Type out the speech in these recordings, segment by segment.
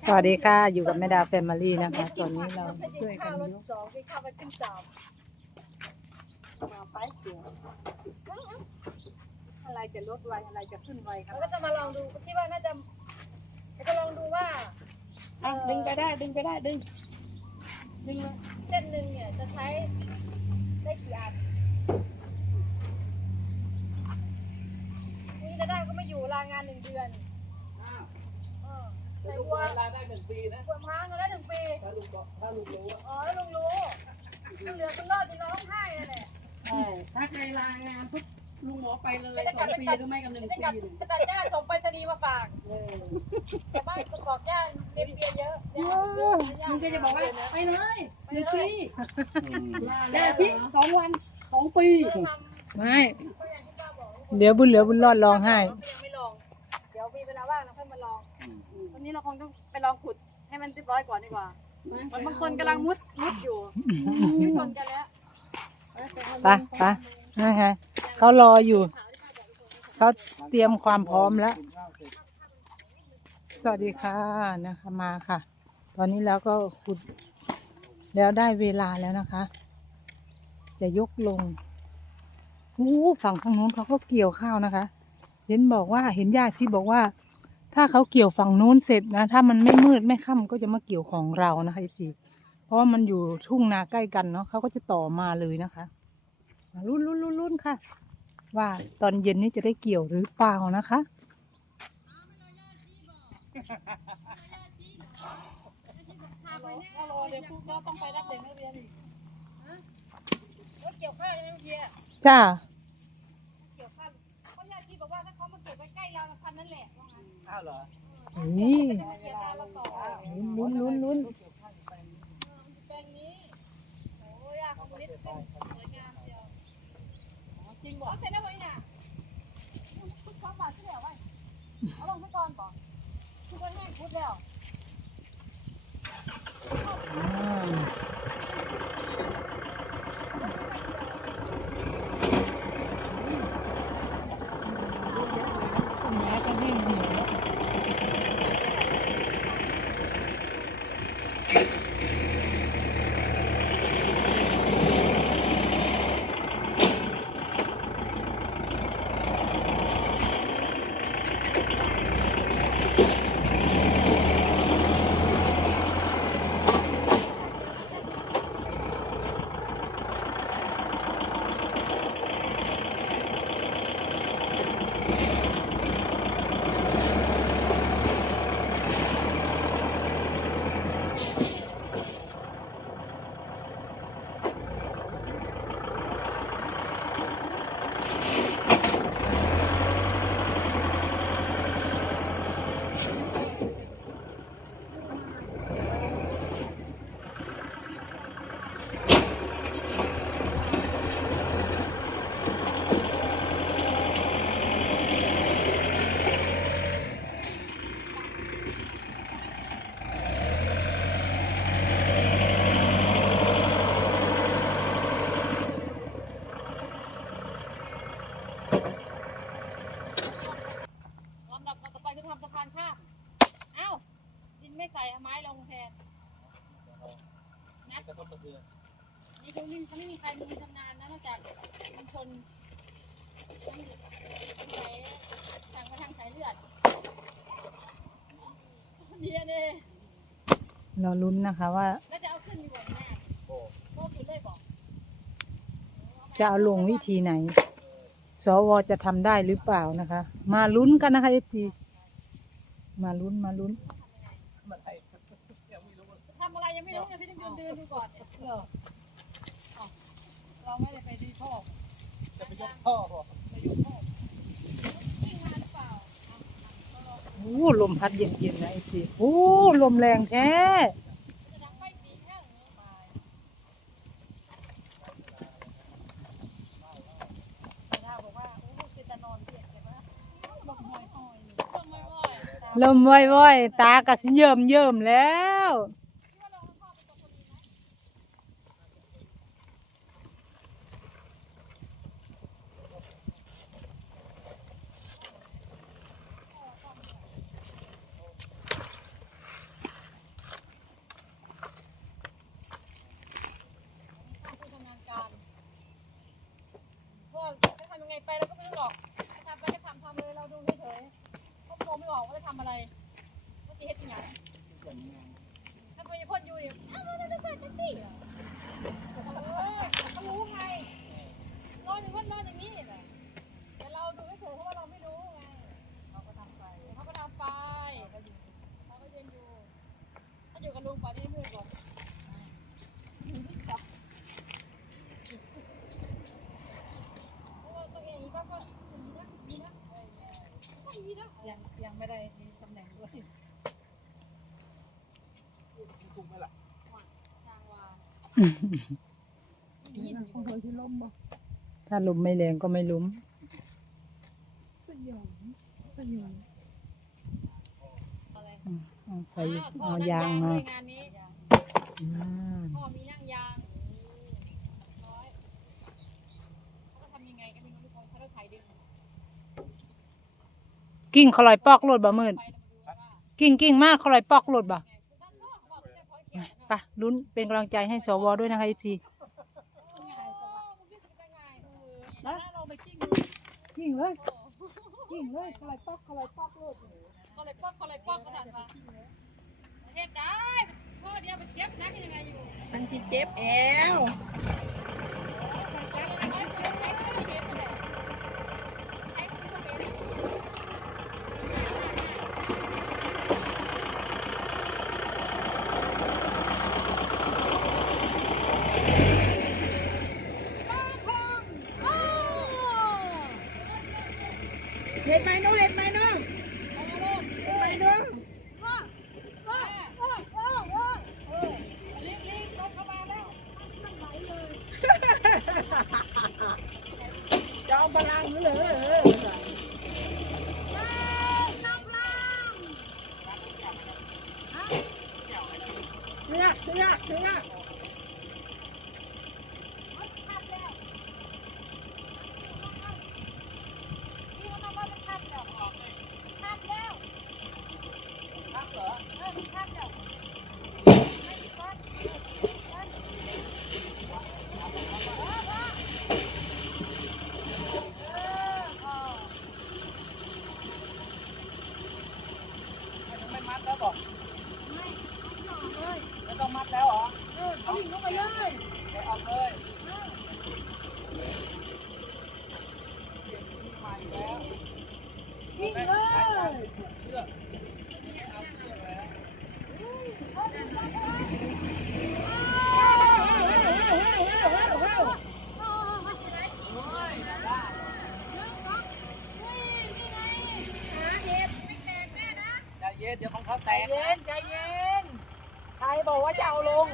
สวัสดีค่ะ อยู่กับแม่ดาแฟมิลี่นะคะ ตอนนี้เราช่วยกันยกสองไปเข้าไปขึ้นสามมาไปเสียอะไรจะลดไวอะไรจะขึ้นไวครับเราก็จะมาลองดูคิดว่าน่าจะจะลองดูว่าอะดึงไปได้ดึงไปได้ดึงดึงเลยเส้นหนึ่งเนี่ยจะใช้ได้กี่อันนี่จะได้ก็ไม่อยู่ลางานหนึ่งเดือน ใส่วัวลาได้หนึ่งปีนะวัวม้าก็ได้หนึ่งปี ถ้าลุงบอกถ้าลุงรู้อะอ๋อแล้วลุงรู้ที่เหลือคุณรอดจะร้องไห้นั่นแหละใช่ถ้าใครลางานปุ๊บลุงหมอไปเลยสองปีหรือไม่กับหนึ่งจะปีกัดจะตัดหญ้าส่งไปรษณีย์มาฝากเออแต่บ้านก็บอกหญ้าเรียนเรียนเยอะลุงก็จะบอกว่าไปเลยหนึ่งปีอืมยาชิสองวันสองปีเริ่มทำไม่ก็อย่างที่ป้าบอกเดี๋ยวบุญเหลือบุญรอดร้องไห้ คงต้องไปลองขุดให้มันเรียบร้อยก่อนดีกว่ามันบางคนกำลังมุดมุดอยู่ที่ชนกันแล้วไปไปนั่นไงเขารออยู่ เขาเตรียมความพร้อมแล้ว สวัสดีค่ะนะคะมาค่ะ ตอนนี้แล้วก็ขุด แล้วได้เวลาแล้วนะคะ จะยกลงโอ้ฝั่งทางนู้นเขาก็เกี่ยวข้าวนะคะ เห็นบอกว่าเห็นญาติซีบอกว่า ถ้าเขาเกี่ยวฝั่งนู้นเสร็จนะ ถ้ามันไม่มืดไม่ค่ำก็จะมาเกี่ยวของเรานะคะซีเพราะว่ามันอยู่ทุ่งนาใกล้กันเนาะเขาก็จะต่อมาเลยนะคะมาลุ้นลุ้นลุ้นลุ้นค่ะ ว่าตอนเย็นนี้จะได้เกี่ยวหรือเปล่านะคะถ้ารอเดี๋ยวพวกเราต้องไปรับเด็กนักเรียนอีกรถเกี่ยวข้าวใช่ไหมเมื่อกี้จ้า ก็บไว้ใกล้เราพันนั่นแหละว่างั้นอ้าวเหรอนี่มาเกี่ยวตาเราต่อลุ้นลุ้นลุ้นแปลงนี้โอ้ยาของนิดเป็นสวยงามเดียวจริงบบออกกเสร็จแล้วไงน่ะพุดความบาดเสียไว้เอาลงไปก่อนป่ทุกวันแห้พุดแล้ว อ่าแม้จะแห้งเหี่ยวแล้ว ลำดับต่อไปจะทำสะพานข้ามเอ้าดินไม่ใส่เอาไม้ลงแทน กระทบกระเทือน นี่เขาไม่เขาไม่มีใครมีทำนานนะนอกจากมันชนทั้งสายทางไปทางสายเลือดเดียเนี่ยเราลุ้นนะคะว่าแล้วจะเอาขึ้นอยู่บนแม่โอ้ขึ้นเลยบอกจะเอาลงวิธีไหน สวจะทำได้หรือเปล่านะคะ มาลุ้นกันนะคะเอฟซีมาลุ้นมาลุ้นมันไอ้ยังไม่รู้ว่าทำอะไรยังไม่รู้เลยพี่ต้องเดินเดินดูก่อนเหรออ้าว เราไม่ได้ไปที่ท่อจะไปยกท่อบอกวิ่งมาหรือเปล่าโอ้ลมพัดเย็นๆนะเอฟซีโอ้ลมแรงแท้ลยไปดาบอกว่าโอ้คือจะนอนเปียกเลยว่าบอกหอยหอยทำไมบ่อยลมว่อยๆตากระสิเยิ่มเยิ่มๆแล้ว เจะทำยังไงไปเราก็ไม่รู้หรอกจะทำไปจะทำทำเลยเราดูเฉยๆพขาโตไม่บอกว่าจะทำอะไรเมื่อาจะเห็นยังไงถ้านไปพ่นอยู่เนี่ยอ้าวเราจะใส่ตั้งสิเออเขารู้ไงนอนอย่างนอนอย่างนี้แหละแต่เราดูเฉยๆเพราะว่าเรา ถ้าลมไม่แรงก็ไม่ล้มสยองสยองอะไรอืมเอาใส่อ้าวท่อเอานั่งยางมา ด้วยงานนี้อืมพ่อมีนั่งยางร้อยเขาก็ทำยังไงก็ไม่รู้ทุกคนเขาต้องถ่ายดึงกิ้งเขาลอยปอกโลดบ่มืดไปแล้วมาดูว่ากิ้งกิ้งมากเขาลอยปอกโลดบ่ แก่นะไปลุ้นเป็นกำลังใจให้สวด้วยนะคะอีพีโอ้มันวิ่งไปได้ไงเออแล้วเราไปกิ้งดูกิ่งเลยกิ่งเลยคลายปอกคลายปอกโลดเขาเลยป๊อกเขาเลยป๊อกกระดาษมาเฮ็ดได้พ่อเดียวไปเจ็บนักยังไงอยู่มันสิเจ็บแอว ห็นไหมน้องเห็นไหมน้องเห็นไหมน้องจอมพลังเลยเสือกเสือกเสือก ไม่มัด แล้วบอกไม่ต้องมัดแล้วเหรอเอาดิ่งลงไปเลยไปเอาเลยกิ่งเลยใจเย็นเดี๋ยวของเขาแตใจกเย็นใจเย็น ใครบอกว่าจะเอาลง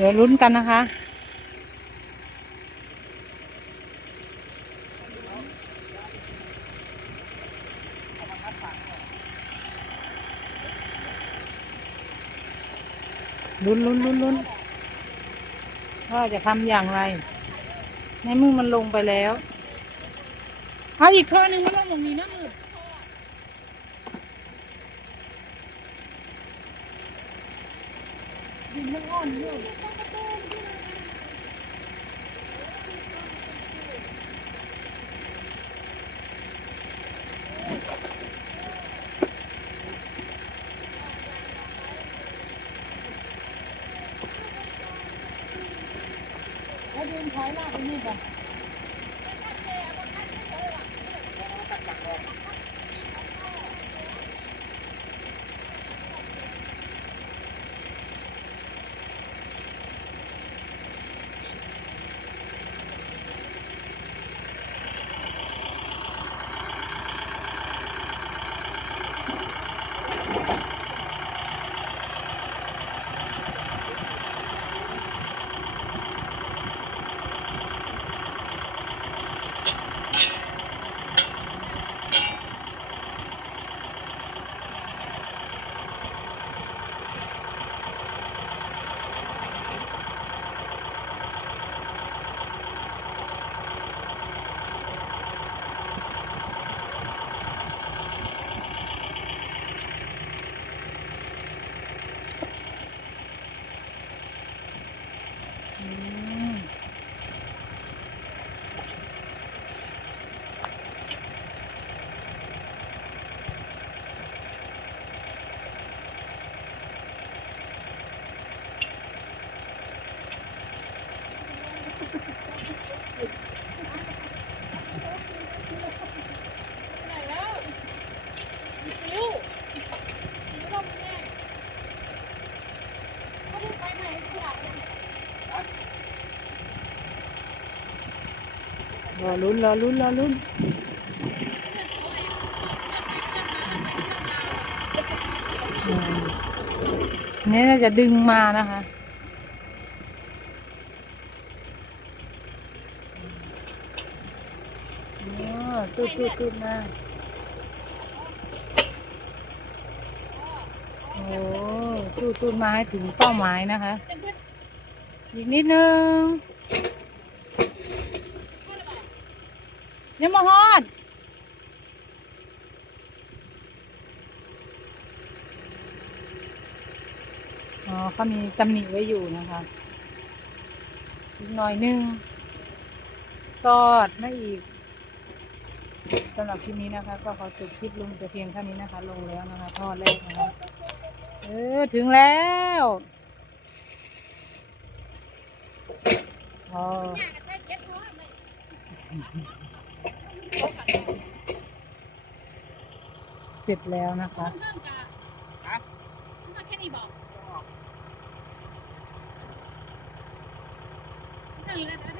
เดี๋ยวลุ้นกันนะคะ ลุ้นลุ้นลุ้นลุ้นว่าจะทำอย่างไร ในมือมันลงไปแล้ว เอาอีกข้อนึงมันลงอย่างนี้นะมือดินมันอ่อนเยอะ อ รอลุ้นรอลุ้นรอลุ้นนี่น่าจะดึงมานะคะอ๋อตูดตูดตูดมาโอ้ตูดตูดมาให้ถึงเป้าหมายนะคะ อีกนิดนึง ยังมาฮอดอ๋อเขามีตำหนิไว้อยู่นะคะอีกหน่อยนึงตอดไม่อีกสำหรับคลิปนี้นะคะ ก็ขอจบคลิปลงแต่เพียงเท่านี้นะคะ ลงแล้วนะคะทอดแรกนะคะเออถึงแล้วพอ เสร็จแล้วนะคะเริ่มจากแค่นี้บอกนั่นเลย